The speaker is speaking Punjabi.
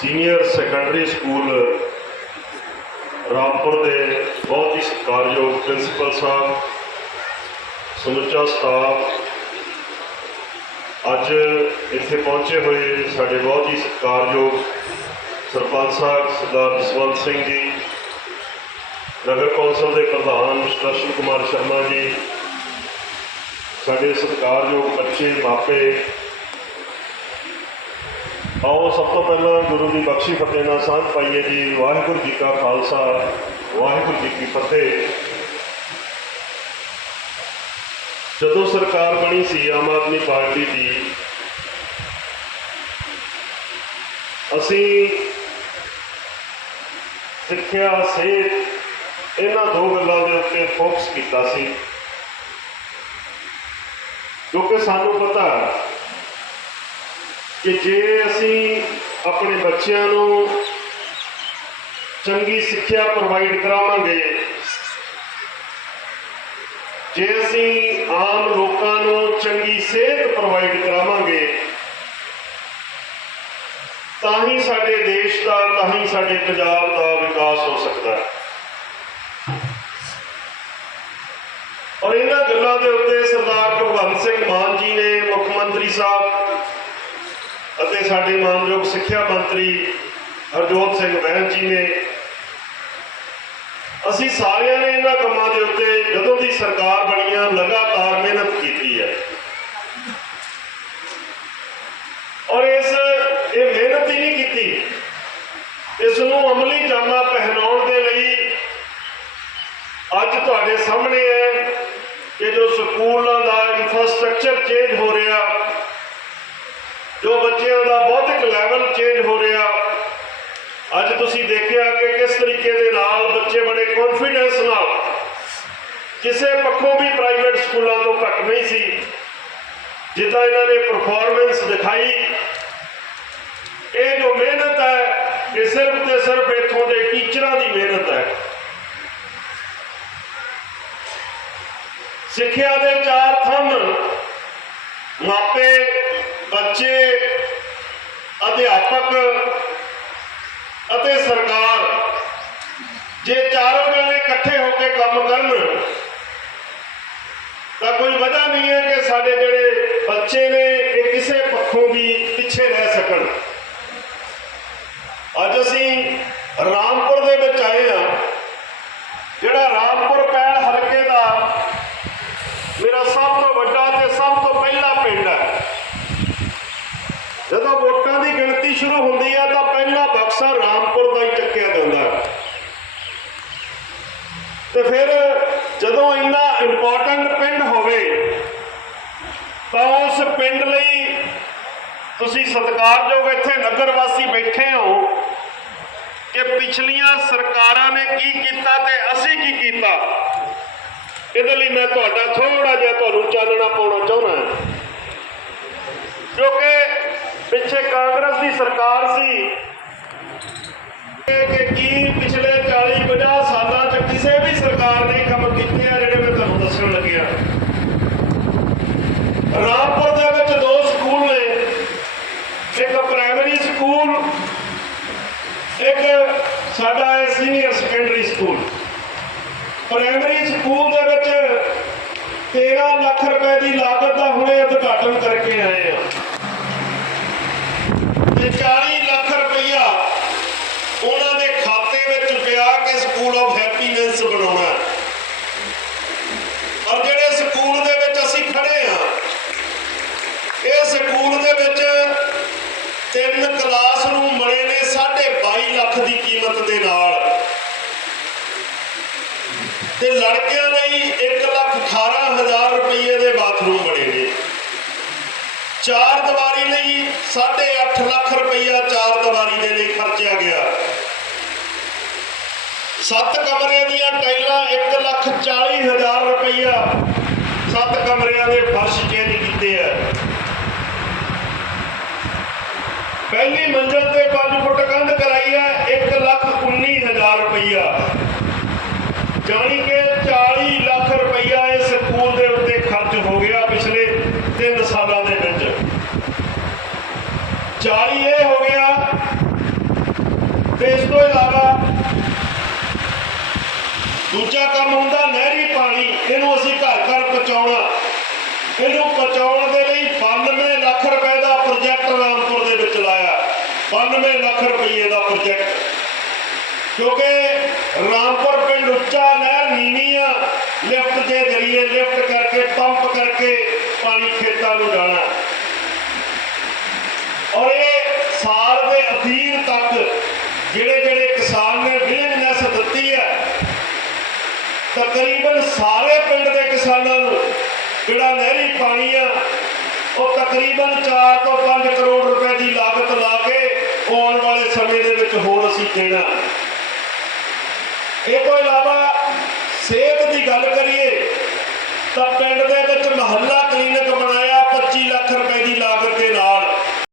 ਸੀਨੀਅਰ ਸੈਕੰਡਰੀ ਸਕੂਲ ਰਾਮਪੁਰ ਦੇ ਬਹੁਤ ਹੀ ਸਤਿਕਾਰਯੋਗ ਪ੍ਰਿੰਸੀਪਲ ਸਾਹਿਬ, ਸਮੁੱਚਾ ਸਟਾਫ ਅੱਜ ਇੱਥੇ ਪਹੁੰਚੇ ਹੋਏ ਸਾਡੇ ਬਹੁਤ ਹੀ ਸਤਿਕਾਰਯੋਗ ਸਰਪੰਚ ਸਾਹਿਬ, ਸਰਦਾਰ ਜਸਵੰਤ ਸਿੰਘ ਜੀ, ਨਗਰ ਕੌਂਸਲ ਦੇ ਪ੍ਰਧਾਨ ਦਰਸ਼ਨ ਕੁਮਾਰ ਸ਼ਰਮਾ ਜੀ, ਸਾਡੇ ਸਤਿਕਾਰਯੋਗ ਬੱਚੇ, ਮਾਪੇ ਆਓ ਸਭ ਤੋਂ ਪਹਿਲਾਂ ਗੁਰੂ ਦੀ ਬਖਸ਼ੀ ਫਤਿਹ ਨਾਲ ਸਾਂਝ ਪਾਈਏ ਜੀ। ਵਾਹਿਗੁਰੂ ਜੀ ਕਾ ਖਾਲਸਾ, ਵਾਹਿਗੁਰੂ ਜੀ ਕੀ ਫਤਿਹ। ਜਦੋਂ ਸਰਕਾਰ ਬਣੀ ਸੀ ਆਮ ਆਦਮੀ ਪਾਰਟੀ ਦੀ, ਅਸੀਂ ਸਿੱਖਿਆ, ਸਿਹਤ, ਇਹਨਾਂ ਦੋ ਗੱਲਾਂ ਦੇ ਉੱਤੇ ਫੋਕਸ ਕੀਤਾ ਸੀ। ਕਿਉਂਕਿ ਸਾਨੂੰ ਪਤਾ ਕਿ ਜੇ ਅਸੀਂ ਆਪਣੇ ਬੱਚਿਆਂ ਨੂੰ ਚੰਗੀ ਸਿੱਖਿਆ ਪ੍ਰੋਵਾਈਡ ਕਰਾਵਾਂਗੇ, ਜੇ ਅਸੀਂ ਆਮ ਲੋਕਾਂ ਨੂੰ ਚੰਗੀ ਸਿਹਤ ਪ੍ਰੋਵਾਈਡ ਕਰਾਵਾਂਗੇ, ਤਾਂ ਹੀ ਸਾਡੇ ਦੇਸ਼ ਦਾ, ਤਾਂ ਹੀ ਸਾਡੇ ਪੰਜਾਬ ਦਾ ਵਿਕਾਸ ਹੋ ਸਕਦਾ ਹੈ। ਔਰ ਇਹਨਾਂ ਗੱਲਾਂ ਦੇ ਉੱਤੇ ਸਰਦਾਰ ਭਗਵੰਤ ਸਿੰਘ ਮਾਨ ਜੀ ਨੇ ਮੁੱਖ ਮੰਤਰੀ ਸਾਹਿਬ ਅਤੇ ਸਾਡੇ ਮਾਨਯੋਗ ਸਿੱਖਿਆ ਮੰਤਰੀ ਹਰਜੋਤ ਸਿੰਘ ਬਹਿਨ ਜੀ ਨੇ, ਅਸੀਂ ਸਾਰਿਆਂ ਨੇ ਇਹਨਾਂ ਕੰਮਾਂ ਦੇ ਉੱਤੇ ਜਦੋਂ ਦੀ ਸਰਕਾਰ ਬਣੀ ਆ, ਲਗਾਤਾਰ ਮਿਹਨਤ ਕੀਤੀ ਹੈ ਔਰ ਇਸ, ਇਹ ਮਿਹਨਤ ਹੀ ਨਹੀਂ ਕੀਤੀ। ਇਸ ਨੂੰ ਅਮਲੀ ਜਾਮਾ ਪਹਿਨਾਉਣ ਦੇ ਲਈ ਅੱਜ ਤੁਹਾਡੇ ਸਾਹਮਣੇ ਹੈ ਕਿ ਜੋ ਸਕੂਲਾਂ ਦਾ ਇਨਫਰਾਸਟ੍ਰਕਚਰ ਚੇਂਜ ਹੋ ਰਿਹਾ ਜੋ ਬੱਚਿਆਂ ਦਾ ਬੌਧਿਕ ਲੈਵਲ ਚੇਂਜ ਹੋ ਰਿਹਾ, ਅੱਜ ਤੁਸੀਂ ਦੇਖਿਆ ਕਿ ਕਿਸ ਤਰੀਕੇ ਦੇ ਨਾਲ ਬੱਚੇ ਬੜੇ ਕੌਨਫੀਡੈਂਸ ਨਾਲ ਕਿਸੇ ਪੱਖੋਂ ਵੀ ਪ੍ਰਾਈਵੇਟ ਸਕੂਲਾਂ ਤੋਂ ਘੱਟ ਨਹੀਂ ਸੀ, ਜਿੱਦਾਂ ਇਹਨਾਂ ਨੇ ਪਰਫਾਰਮੈਂਸ ਦਿਖਾਈ। ਇਹ ਜੋ ਮਿਹਨਤ ਹੈ, ਇਹ ਸਿਰਫ ਤੇ ਸਿਰਫ ਇੱਥੋਂ ਦੇ ਟੀਚਰਾਂ ਦੀ ਮਿਹਨਤ ਹੈ। ਸਿੱਖਿਆ ਦੇ ਚਾਰ ਥੰਮ, ਮਾਪੇ ਬੱਚੇ, ਅਧਿਆਪਕ ਅਤੇ ਸਰਕਾਰ ਜੇ ਚਾਰੋਂ ਜਣੇ ਇਕੱਠੇ ਹੋ ਕੇ ਕੰਮ ਕਰਨ, ਤਾਂ ਕੋਈ ਵਜ੍ਹਾ ਨਹੀਂ ਹੈ ਕਿ ਸਾਡੇ ਜਿਹੜੇ ਬੱਚੇ ਨੇ ਇਹ ਕਿਸੇ ਪੱਖੋਂ ਵੀ ਪਿੱਛੇ ਰਹਿ ਸਕਣ। ਅੱਜ ਅਸੀਂ ਰਾਮਪੁਰ ਦੇ ਵਿੱਚ ਆਏ ਆ ਜਿਹੜਾ ਰਾਮਪੁਰ ਪੈਣ ਹਲਕੇ ਦਾ ਮੇਰਾ ਸਭ ਤੋਂ ਵੱਡਾ ਤੇ ਸਭ ਤੋਂ ਪਹਿਲਾ ਪਿੰਡ ਹੈ ਜਦੋਂ ਵੋਟਾਂ ਦੀ ਗਿਣਤੀ ਸ਼ੁਰੂ ਹੁੰਦੀ ਹੈ ਤਾਂ ਪਹਿਲਾ ਬਕਸਾ ਰਾਮਪੁਰ ਦਾ ਹੀ ਚੱਕਿਆ ਜਾਂਦਾ ਹੈ। ਤੇ ਫਿਰ ਜਦੋਂ ਇੰਨਾ ਇੰਪੋਰਟੈਂਟ ਪਿੰਡ ਹੋਵੇ, ਤਾਂ ਉਸ ਪਿੰਡ ਲਈ ਤੁਸੀਂ ਸਤਿਕਾਰਯੋਗ ਇੱਥੇ ਨਗਰ ਵਾਸੀ ਬੈਠੇ ਹੋ ਕਿ ਪਿਛਲੀਆਂ ਸਰਕਾਰਾਂ ਨੇ ਕੀ ਕੀਤਾ ਤੇ ਅਸੀਂ ਕੀ ਕੀਤਾ? ਇਹਦੇ ਲਈ ਮੈਂ ਤੁਹਾਡਾ ਥੋੜਾ ਜਿਹਾ ਤੁਹਾਨੂੰ ਚਾਨਣਾ ਪਾਉਣਾ ਚਾਹੁੰਦਾ ਕਿਉਂਕਿ ਪਿੱਛੇ ਕਾਂਗਰਸ ਦੀ ਸਰਕਾਰ ਸੀ। ਕਿ ਕੀ ਪਿਛਲੇ 40 50 ਸਾਲਾਂ 'ਚ ਕਿਸੇ ਵੀ ਸਰਕਾਰ ਨੇ ਕੰਮ ਕੀਤੇ ਆ ਜਿਹੜੇ ਮੈਂ ਤੁਹਾਨੂੰ ਦੱਸਣ ਲੱਗਿਆ। ਰਾਮਪੁਰ ਦੇ ਵਿੱਚ ਦੋ ਸਕੂਲ ਨੇ। ਇੱਕ ਪ੍ਰਾਇਮਰੀ ਸਕੂਲ, ਇੱਕ ਸਾਡਾ ਹੈ senior secondary school. Primary school ਦੇ ਵਿੱਚ 13 ਲੱਖ ਰੁਪਏ ਦੀ ਲਾਗਤ ਦਾ ਹੁਣੇ ਉਦਘਾਟਨ ਕਰਕੇ ਆਏ ਆ ਤੇ 40 ਲੱਖ ਰੁਪਈਆ ਉਹਨਾਂ ਦੇ ਖਾਤੇ ਵਿੱਚ ਪਿਆ ਕਿ ਸਕੂਲ ਆਫ ਹੈਪੀਨੈਸ ਬਣਾਉਣਾ ਹੈ। ਔਰ ਜਿਹੜੇ ਸਕੂਲ ਦੇ ਵਿੱਚ ਅਸੀਂ ਖੜੇ ਆ ਇਹ ਸਕੂਲ ਦੇ ਵਿੱਚ ਤਿੰਨ ਕਲਾਸਰੂਮ ਬਣੇ ਨੇ 22.5 ਲੱਖ ਦੀ ਦੇ ਨਾਲ। ਤੇ ਲੜਕਿਆਂ ਲਈ 1 ਲੱਖ 18 ਹਜ਼ਾਰ ਰੁਪਏ ਦੇ ਬਾਥਰੂਮ ਬਣੇ ਨੇ। ਚਾਰ ਦੀਵਾਰੀ ਲਈ 8.5 ਲੱਖ ਰੁਪਇਆ ਚਾਰ ਦੀਵਾਰੀ ਦੇ ਲਈ ਖਰਚਿਆ ਗਿਆ। ਸੱਤ ਕਮਰੇ ਦੀਆਂ ਟਾਈਲਾਂ 1 ਲੱਖ 40 ਹਜ਼ਾਰ ਰੁਪਈਆ ਸੱਤ ਕਮਰਿਆਂ ਦੇ 40 ਲੱਖ ਰੁਪਈਆ ਇਸ ਸਕੂਲ ਦੇ ਉੱਤੇ ਖਰਚ ਹੋ ਗਿਆ ਪਿਛਲੇ 3 ਸਾਲਾਂ ਦੇ ਵਿੱਚ। 40 ਇਹ ਹੋ ਗਿਆ। ਤੇ ਇਸ ਤੋਂ ਇਲਾਵਾ ਦੂਜਾ ਕੰਮ ਹੁੰਦਾ ਨਹਿਰੀ ਪਾਣੀ। ਇਹਨੂੰ ਅਸੀਂ ਘਰ ਘਰ ਪਹੁੰਚਾਉਣਾ। ਇਹਨੂੰ ਪਹੁੰਚਾਉਣ ਦੇ ਲਈ 92 ਲੱਖ ਰੁਪਏ ਦਾ ਪ੍ਰੋਜੈਕਟ ਰਾਮਪੁਰ ਦੇ ਵਿੱਚ ਲਾਇਆ। 92 ਲੱਖ ਰੁਪਏ ਦਾ ਪ੍ਰੋਜੈਕਟ। ਕਿਉਂਕਿ ਰਾਮਪੁਰ ਪਿੰਡ ਉੱਚਾ ਨਹਿਰ ਨੀਵੀਂ ਆ, ਲਿਫਟ ਦੇ ਜ਼ਰੀਏ ਲਿਫਟ ਕਰਕੇ, ਪੰਪ ਕਰਕੇ ਪਾਣੀ ਖੇਤਾਂ ਨੂੰ ਜਾਣਾ। ਔਰ ਇਹ ਸਾਲ ਦੇ ਅਖੀਰ ਤੱਕ ਜਿਹੜੇ ਜਿਹੜੇ ਕਿਸਾਨ ਨੇ ਵਿਲਿੰਗਨੈਸ ਦਿੱਤੀ ਹੈ, ਤਕਰੀਬਨ ਸਾਰੇ ਪਿੰਡ ਦੇ ਕਿਸਾਨਾਂ ਨੂੰ ਜਿਹੜਾ ਨਹਿਰੀ ਪਾਣੀ ਆ, ਉਹ ਤਕਰੀਬਨ 4 ਤੋਂ 5 ਕਰੋੜ ਰੁਪਏ ਦੀ ਲਾਗਤ ਲਾ ਕੇ ਆਉਣ ਵਾਲੇ ਸਮੇਂ ਦੇ ਵਿੱਚ ਹੋਰ ਅਸੀਂ ਦੇਣਾ। ਇਹ ਤੋਂ ਇਲਾਵਾ ਸਿਹਤ ਦੀ ਗੱਲ ਕਰੀਏ, ਤਾਂ ਪਿੰਡ ਦੇ ਵਿੱਚ ਮਹੱਲਾ ਕਲੀਨਿਕ ਬਣਾਇਆ 25 ਲੱਖ ਰੁਪਏ